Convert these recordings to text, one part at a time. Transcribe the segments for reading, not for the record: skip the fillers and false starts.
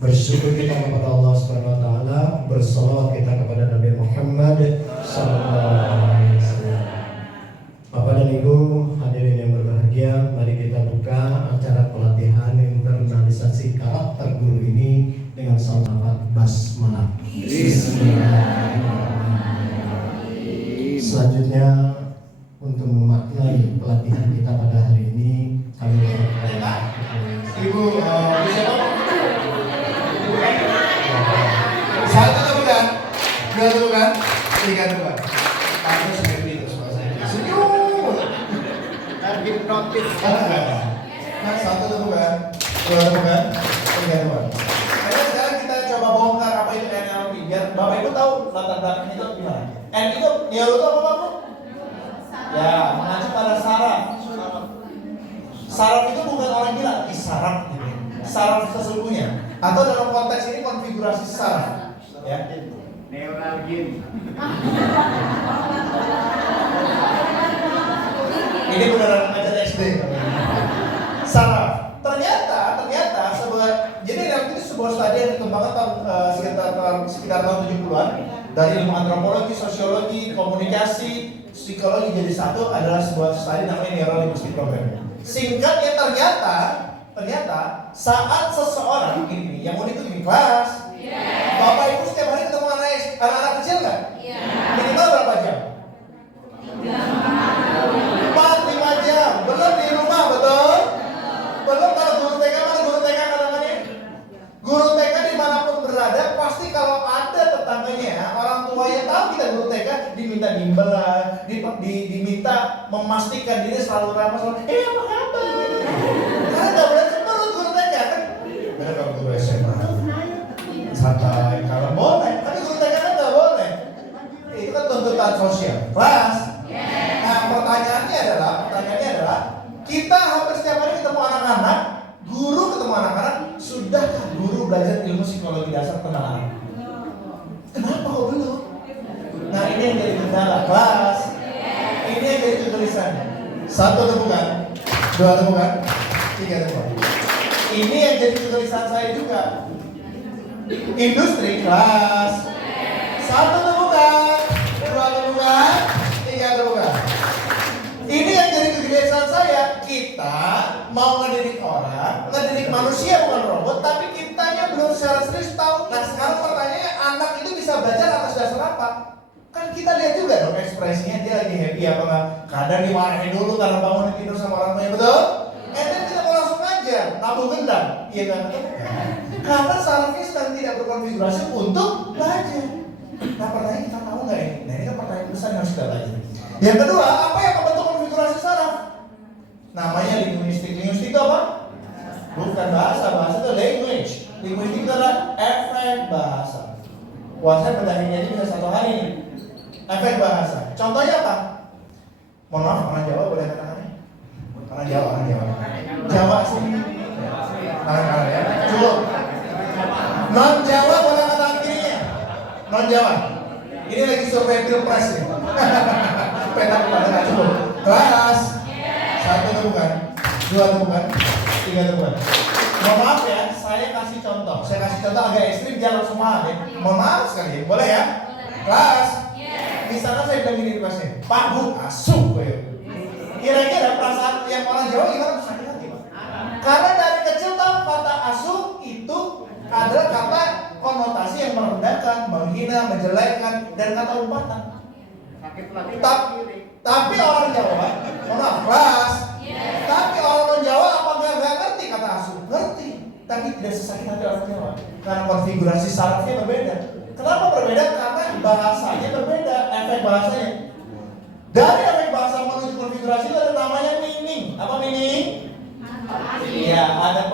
Bersyukur kita kepada Allah Subhanahu wa taala, bersalawat kita kepada Nabi Muhammad sallallahu alaihi wasallam. Bapak dan Ibu hadirin yang berbahagia, mari kita buka acara pelatihan internalisasi karakter guru ini dengan salawat basmalah. Bismillahirrahmanirrahim. Selanjutnya untuk memaknai pelatihan kita pada hari ini, kami mengundang Ibu siapa? Satu atau bukan? Dua atau bukan? Tiga atau bukan? Aku seperti itu suara saya. Senyum. Lagi notif. Nah, satu atau bukan? Dua atau bukan? Tiga atau bukan? Ayo sekarang kita coba bongkar apa itu NLP. Biar Bapak Ibu tahu latar belakang itu gimana. N itu, neuro itu apa Pak? Ya, mengacu pada saraf. Saraf itu bukan orang gila, saraf gitu. Saraf sesungguhnya. Atau dalam konteks ini konfigurasi saraf. Ya. Neural gym. Ini beneran ajar SD. Saraf. Ternyata jadi itu sebuah studi yang dikembangkan sekitar tahun 70-an dari ilmu antropologi, sosiologi, komunikasi, psikologi jadi satu adalah sebuah studi namanya Neuro Linguistic Programming. Singkatnya ternyata saat seseorang ini yang unik itu di kelas. Bapak Ibu setiap hari ketemu anak-anak kecil nggak? Minimal berapa jam? 4-5 jam. Belum di rumah, betul? Belum kalau guru TK, mana guru TK namanya? Guru TK dimanapun berada, pasti kalau ada tetangganya, orang tua yang tahu kita guru TK, diminta bimbel, diminta memastikan diri selalu ramah, selalu, apa kabar? Karena nggak boleh cemberut guru TK kan? Benar kalau guru SMA. Santai, kalau boleh, tapi guru TK kan nggak boleh. Itu kan tuntutan sosial. Kelas. Nah, pertanyaannya adalah, kita hampir setiap hari ketemu anak-anak, guru ketemu anak-anak, sudahkah guru belajar ilmu psikologi dasar tentang anak? Kenapa kok belum? Nah, ini yang jadi kendala kelas. Ini yang jadi tulisannya. Satu atau bukan? Dua atau bukan? Tiga atau bukan? Ini yang jadi tulisan saya juga. Industri kelas. Satu atau bukan? Dua atau bukan? Tiga atau bukan? Ini yang jadi kegelisahan saya. Kita mau ngedidik orang, ngedidik manusia bukan robot, tapi kitanya belum secara serius tahu. Nah sekarang pertanyaannya, anak itu bisa belajar atas dasar apa? Kan kita lihat juga dong ekspresinya, dia lagi happy apa enggak. Kadang dimarahin dulu karena bangun tidur sama orang tuanya, betul? Dan kita mau langsung aja tabu gendang, iya kan? Karena sarafnya sedang tidak berkonfigurasi untuk belajar. Nah pertanyaan kita tahu nggak ini? Nah ini kan pertanyaan besar yang harus kita tanya. Yang kedua, apa yang membentuk konfigurasi saraf? Namanya linguistik. Linguistik itu apa? Bukan bahasa itu language. Linguistik itu adalah efek bahasa. Wah saya pendakinya ini bisa 1 hari nih. Efek bahasa. Contohnya apa? Mohon maaf, orang Jawa boleh katakan? Orang Jawa. Jawa sih. Tangan ya. Cukup. Non Jawa boleh katakan kirinya. Non Jawa. Ini lagi survei pilpres nih. Peta pada nggak cukup. Kelas. Satu atau bukan? Dua atau bukan? Tiga atau bukan? Mohon maaf ya, saya kasih contoh. Saya kasih contoh agak ekstrim, jangan langsung mahal ya. Mohon maaf sekali, boleh ya? Kelas. Misalkan saya bilang gini di kelasnya, Pak Bu, asuh. Kira-kira perasaan yang orang Jawa gimana? Sakit hati Pak. Karena dari kecil tahu kata asuh itu adalah kata konotasi yang merendahkan, menghina, menjelekkan, dan kata umpatan. Tapi orang Jawa, mohon maaf, kelas. Tapi orang non-Jawa apakah nggak ngerti kata asuh? Ngerti, tapi tidak sesakit hati orang Jawa. Karena konfigurasi sarafnya berbeda. Kenapa berbeda? Karena bahasanya berbeda, efek bahasanya. Dari efek bahasa menuju konfigurasi itu ada namanya meaning. Apa meaning? Iya, ada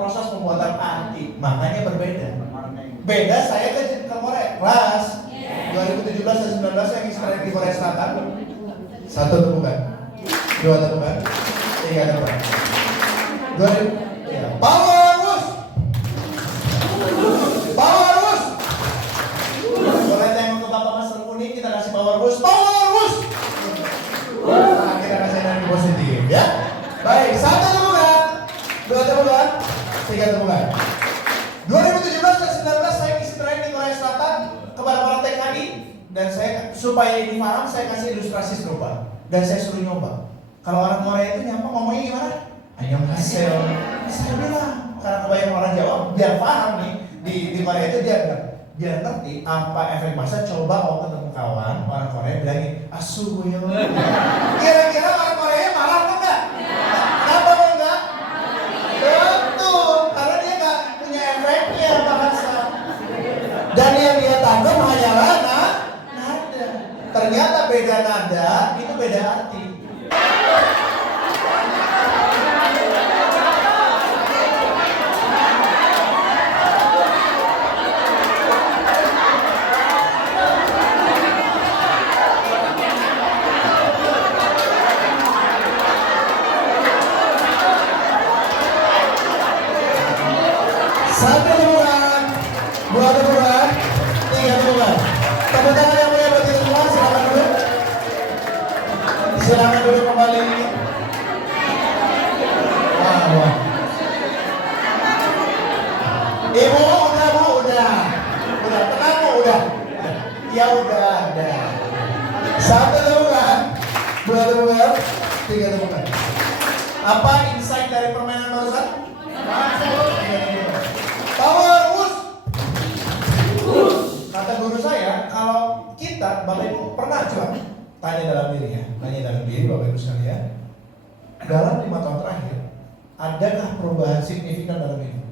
proses pembuatan arti. Makanya berbeda. Beda saya ke Korea, kelas 2017 dan 19 yang Israel di Korea Selatan. Satu atau bukan? Dua atau bukan? Tiga atau bukan? 2000. Ya. Power Rus. Boleh tengok ke Bapak Mas Kuning, kita kasih Power Rus. Nah, kita kasih energi positif ya. Baik, satu atau bukan? Dua atau bukan? Tiga atau bukan? 2017 dan saya supaya ini paham saya kasih ilustrasi serupa dan saya suruh nyoba. Kalau orang Korea itu nyapa ngomongnya gimana? Annyeonghaseyo. Saya bilang karena kebanyakan orang Jawa biar paham nih di Korea itu dia biar ngerti apa efek masa. Coba ketemu kawan orang Korea bilangin asugoyo. Kira-kira orang Korea marah atau enggak? Kenapa enggak? Betul, karena dia nggak punya efeknya bahasa. Dan yang dia tangkap hanyalah nada. Ternyata beda nada itu beda arti. Satu temukan, dua temukan, tiga temukan. Tepuk tangan yang mulia buat kita semua, silakan dulu. Silakan dulu kembali. Wah. Ibu udah bu, udah, tenang bu, udah. Ya udah. Satu temukan, dua temukan, tiga temukan. Apa insight dari permainan barusan? Power us. Kata guru saya, kalau kita Bapak Ibu pernah coba tanya dalam diri Bapak Ibu sekalian, dalam 5 tahun terakhir adakah perubahan signifikan dalam hidup?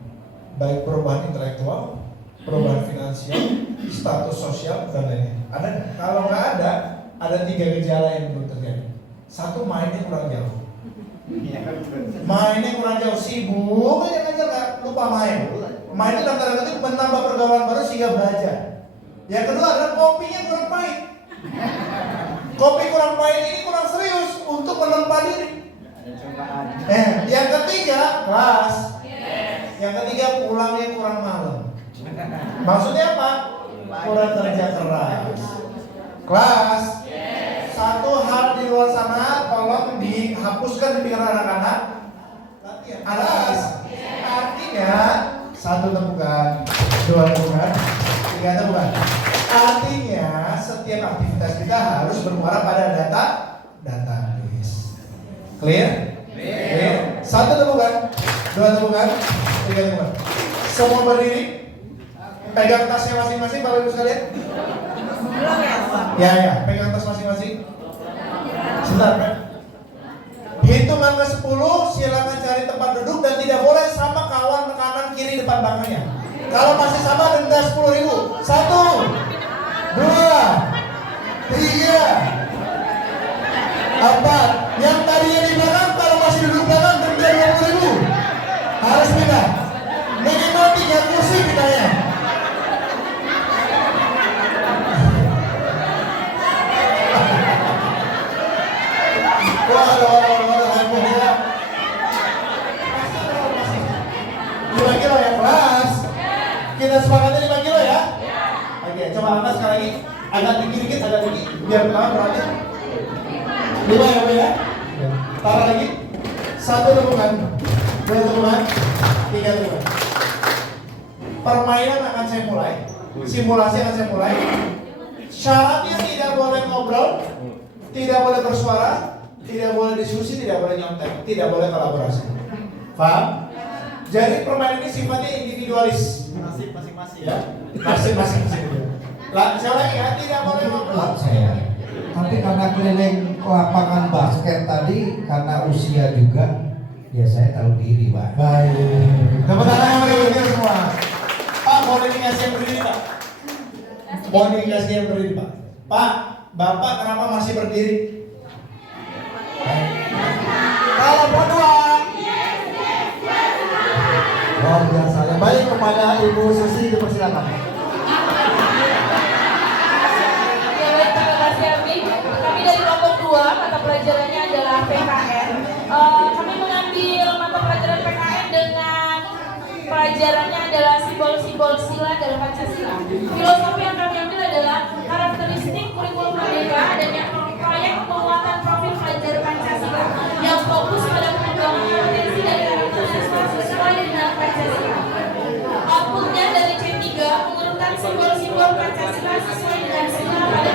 Baik perubahan intelektual, perubahan finansial, status sosial dan lainnya. Ada nggak? Kalau nggak ada 3 gejala yang belum terjadi. Satu, mainnya kurang jauh. Mainnya kurang jauh, sibuk aja nggak lupa main. Mainnya dalam tanda kutip menambah pergaulan baru sehingga belajar. Yang kedua adalah kopinya kurang pahit. Kopi kurang pahit ini kurang serius untuk menempa diri. Yang ketiga kelas. Yang ketiga pulangnya kurang malam. Maksudnya apa? Kurang kerja keras. Kelas. Satu hal di luar sana tolong dihapuskan di pikiran anak-anak. Alas. Artinya satu temukan, dua temukan, tiga temukan. Artinya setiap aktivitas kita harus bermuara pada database. Clear? Clear. Satu temukan, dua temukan, tiga temukan. Semua berdiri, pegang tasnya masing-masing, Bapak Ibu sekalian. Ya, pegang tas masing-masing. Sebentar, hitungan ke 10, silakan cari tempat duduk dan tidak boleh sama kawan kanan kiri depan belakangnya. Kalau masih sama denda 10.000. 1, 2, 3, 4. Yang tadinya di belakang kalau masih duduk belakang denda 20.000. Harus pindah. Minimal 3 kursi pindahnya. Waduh, hebohnya. 5 kilo ya kelas. Kita sepakatnya 5 kilo ya. Oke, coba angkat sekali lagi. Agak tinggi dikit, agak tinggi. Biar kamu berarti 5 ya, Bu ya. Taruh lagi. 1 temukan, 2 temukan, 3 temukan. Permainan akan saya mulai. Simulasi akan saya mulai. Syaratnya tidak boleh ngobrol, tidak boleh bersuara, tidak boleh diskusi, tidak boleh nyontek, tidak boleh kolaborasi. Paham? Jadi permainan ini sifatnya individualis. Nasib masing-masing. Ya, masing-masing. Saya lagi ya, tidak boleh ngobrol. Saya. Tapi karena keliling lapangan basket tadi, karena usia juga, ya saya tahu diri, Pak. Baik. Tepuk tangan yang berdiri semua. Pak, boleh dikasih yang berdiri, Pak? Boleh dikasih yang berdiri, Pak? Pak, Bapak kenapa masih berdiri? Kalau berdua. Luar biasa. Yang baik kepada Ibu Susi dipersilakan. Ya baik, terima kasih Abi. Kami dari kelompok 2, mata pelajarannya adalah PKN. Kami mengambil mata pelajaran PKN dengan pelajarannya adalah simbol-simbol sila dalam Pancasila. Filosofi yang kami ambil adalah karakteristik kurikulum merdeka dan yang proyek penguatan profil pelajar Pancasila yang fokus pada pengembangan kompetensi dan karakter siswa sesuai dengan Pancasila. Outputnya dari C3 mengurutkan simbol-simbol Pancasila sesuai dengan sila pada